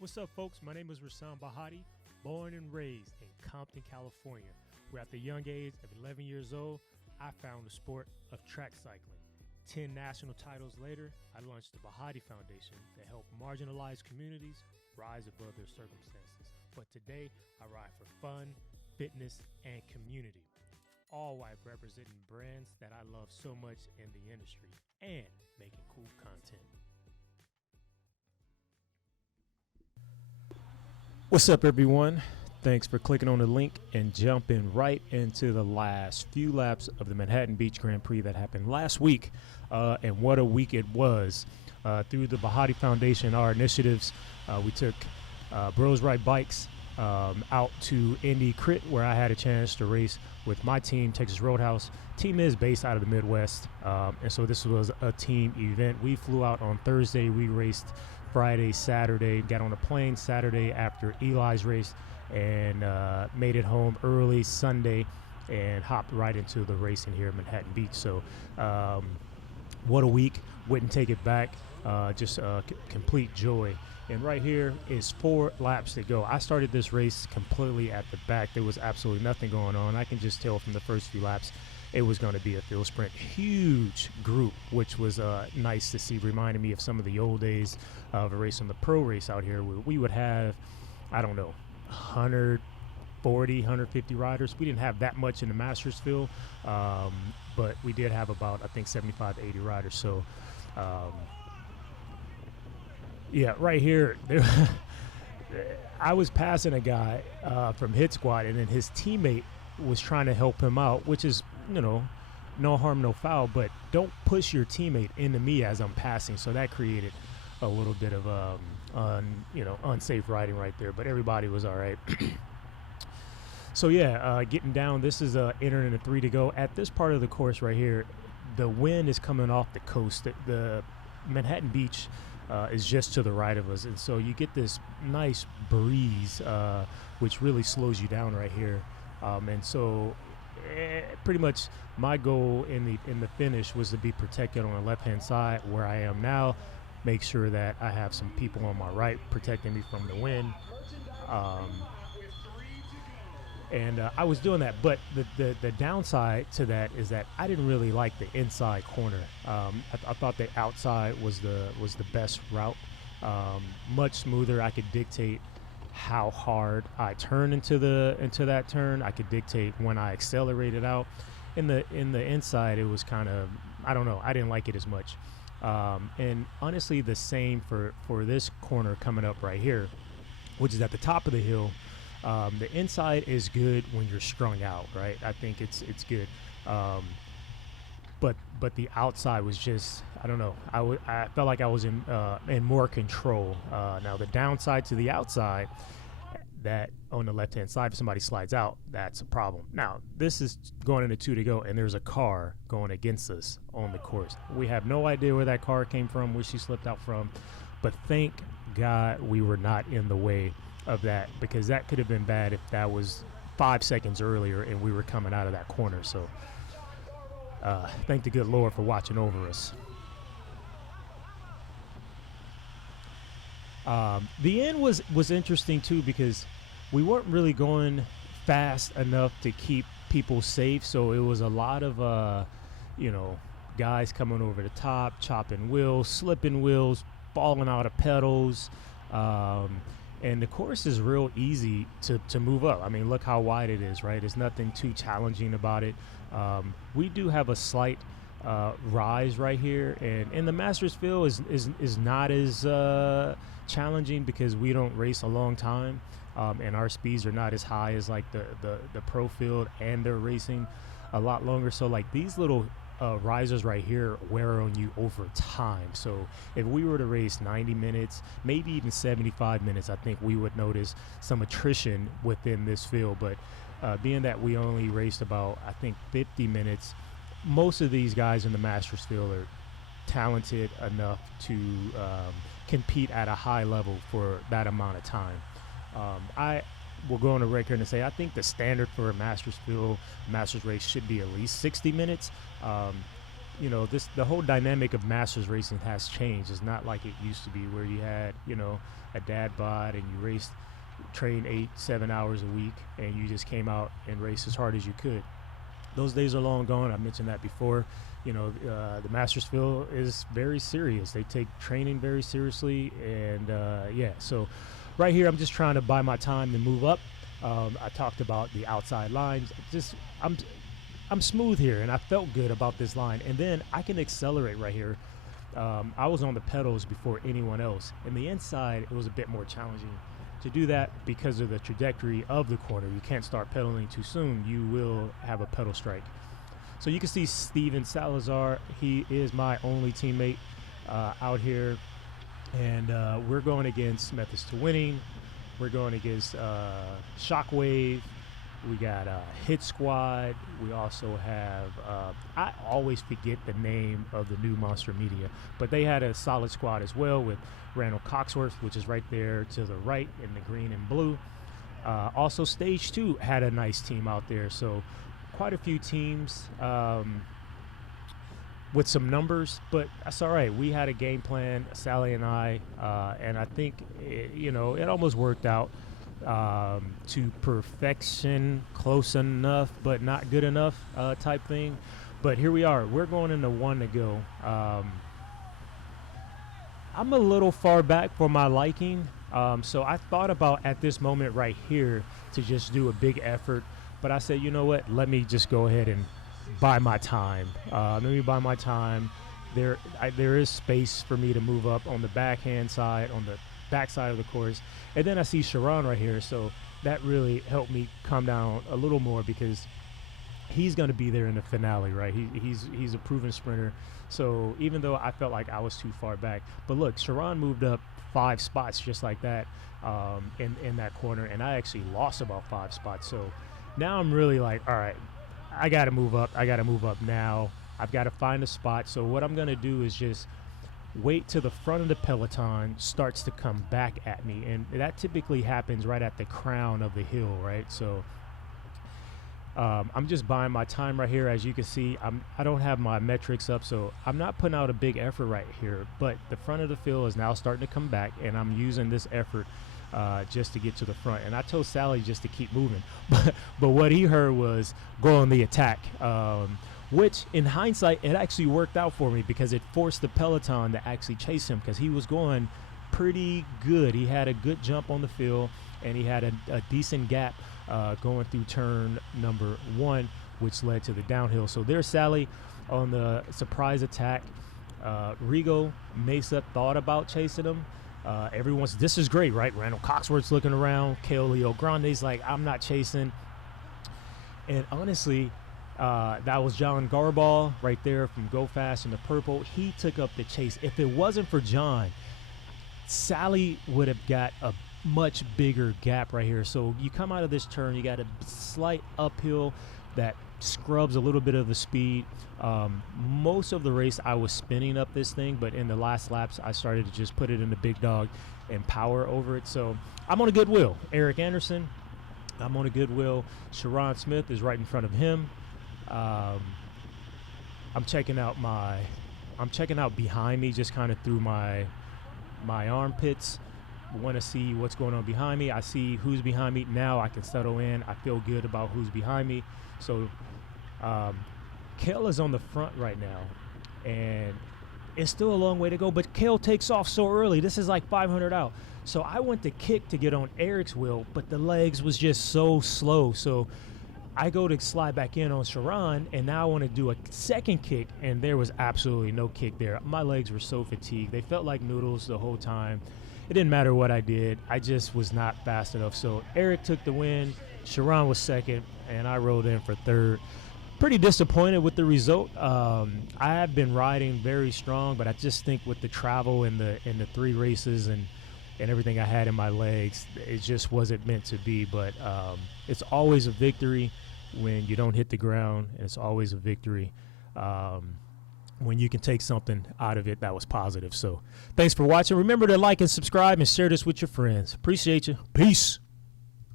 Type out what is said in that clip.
What's up, folks? My name is Rasan Bahati, born and raised in Compton, California, where at the young age of 11 years old, I found the sport of track cycling. 10 national titles later, I launched the Bahati Foundation to help marginalized communities rise above their circumstances. But today, I ride for fun, fitness, and community, all while representing brands that I love so much in the industry and making cool content. What's up, everyone? Thanks for clicking on the link and jumping right into the last few laps of the Manhattan Beach Grand Prix that happened last week. And what a week it was. Through the Bahati Foundation, our initiatives, we took Bros Ride Bikes out to Indy Crit, where I had a chance to race with my team, Texas Roadhouse. Team is based out of the Midwest, and so this was a team event. We flew out on Thursday. We raced Friday, Saturday, got on a plane Saturday after Eli's race, and made it home early Sunday and hopped right into the racing here at Manhattan Beach. So what a week. Wouldn't take it back. Just complete joy. And right here is 4 laps to go. I started this race completely at the back. There was absolutely nothing going on. I can just tell from the first few laps it was going to be a field sprint. Huge group, which was nice to see. Reminded me of some of the old days of a race on the pro race out here. We would have, I don't know, 140, 150 riders. We didn't have that much in the Masters field, but we did have about, I think, 75 to 80 riders. So, yeah, right here, I was passing a guy from Hit Squad, and then his teammate was trying to help him out, which is, no harm, no foul, but don't push your teammate into me as I'm passing. So that created a little bit of unsafe riding right there, but everybody was all right. So yeah, getting down, this is entering a 3 to go. At this part of the course right here, the wind is coming off the coast. The Manhattan Beach is just to the right of us, and so you get this nice breeze, which really slows you down right here. And so pretty much my goal in the finish was to be protected on the left-hand side where I am now, make sure that I have some people on my right protecting me from the wind. And I was doing that, but the downside to that is that I didn't really like the inside corner. I thought the outside was the best route, much smoother. I could dictate how hard I turn into that turn. I could dictate when I accelerated out. In the inside, it was kind of, I don't know, I didn't like it as much. And honestly, the same for this corner coming up right here, which is at the top of the hill. The inside is good when you're strung out, right? I think it's good. But the outside was just, I don't know. I felt like I was in more control. Now the downside to the outside, that on the left-hand side, if somebody slides out, that's a problem. Now this is going into 2 to go, and there's a car going against us on the course. We have no idea where that car came from, where she slipped out from, but thank God we were not in the way of that, because that could have been bad if that was 5 seconds earlier and we were coming out of that corner. So thank the good Lord for watching over us. The end was interesting too, because we weren't really going fast enough to keep people safe. So it was a lot of guys coming over the top, chopping wheels, slipping wheels, falling out of pedals. And the course is real easy to move up. I mean, look how wide it is, right? There's nothing too challenging about it. We do have a slight rise right here, and the Masters field is not as challenging because we don't race a long time, and our speeds are not as high as like the pro field, and they're racing a lot longer. So like these little risers right here wear on you over time. So if we were to race 90 minutes, maybe even 75 minutes, I think we would notice some attrition within this field. But being that we only raced about, I think, 50 minutes, most of these guys in the Masters field are talented enough to compete at a high level for that amount of time. I will go on the record and say I think the standard for a Masters field, Masters race should be at least 60 minutes. the whole dynamic of masters racing has changed. It's not like it used to be where you had, a dad bod and you trained 8-7 hours a week and you just came out and raced as hard as you could. Those days are long gone. I mentioned that before. The Masters field is very serious. They take training very seriously, and so right here I'm just trying to buy my time to move up. I talked about the outside lines. I'm smooth here, and I felt good about this line, and then I can accelerate right here. I was on the pedals before anyone else, and the inside, it was a bit more challenging to do that because of the trajectory of the corner. You can't start pedaling too soon. You will have a pedal strike. So you can see Steven Salazar. He is my only teammate out here, and we're going against Methods to Winning. We're going against Shockwave. We got Hit Squad. We also have, I always forget the name of the new Monster Media, but they had a solid squad as well with Randall Coxworth, which is right there to the right in the green and blue. Also, Stage 2 had a nice team out there. So quite a few teams with some numbers, but that's all right. We had a game plan, Sally and I, and I think, it almost worked out. To perfection, close enough but not good enough type thing. But here we are. We're going into one to go. I'm a little far back for my liking, so I thought about at this moment right here to just do a big effort, but I said, you know what, let me just go ahead and buy my time. Let me buy my time. There is space for me to move up on the backhand side, on the backside of the course, and then I see Sharon right here, so that really helped me calm down a little more because he's going to be there in the finale, right? He's a proven sprinter, so even though I felt like I was too far back, but look, Sharon moved up 5 spots just like that in that corner, and I actually lost about 5 spots. So now I'm really like, all right, I got to move up. I got to move up now. I've got to find a spot. So what I'm going to do is just wait till the front of the peloton starts to come back at me, and that typically happens right at the crown of the hill, right? So I'm just buying my time right here. As you can see, I don't have my metrics up, so I'm not putting out a big effort right here, but the front of the field is now starting to come back, and I'm using this effort just to get to the front. And I told Sally just to keep moving, but what he heard was go on the attack, which in hindsight, it actually worked out for me because it forced the peloton to actually chase him because he was going pretty good. He had a good jump on the field, and he had a decent gap going through turn number 1, which led to the downhill. So there's Sally on the surprise attack. Rigo Mesa thought about chasing him. This is great, right? Randall Coxworth's looking around. Kale Leo Grande's like, I'm not chasing. And honestly, that was John Garball right there from Go Fast in the purple. He took up the chase. If it wasn't for John, Sally would have got a much bigger gap right here. So you come out of this turn, you got a slight uphill that scrubs a little bit of the speed. Most of the race I was spinning up this thing, but in the last laps I started to just put it in the big dog and power over it. So I'm on a good wheel. Eric Anderson, I'm on a good wheel. Sharon Smith is right in front of him. I'm checking out behind me, just kind of through my armpits. Want to see what's going on behind me. I see who's behind me. Now I can settle in. I feel good about who's behind me. So Kale is on the front right now, and it's still a long way to go, but Kale takes off so early. This is like 500 out. So I went to kick to get on Eric's wheel, but the legs was just so slow. So I go to slide back in on Sharon, and now I want to do a second kick, and there was absolutely no kick there. My legs were so fatigued. They felt like noodles the whole time. It didn't matter what I did. I just was not fast enough. So Eric took the win. Sharon was second, and I rolled in for third. Pretty disappointed with the result. I have been riding very strong, but I just think with the travel and the 3 races and everything I had in my legs, it just wasn't meant to be. But it's always a victory when you don't hit the ground, and it's always a victory when you can take something out of it that was positive. So thanks for watching. Remember to like and subscribe and share this with your friends. Appreciate you. Peace.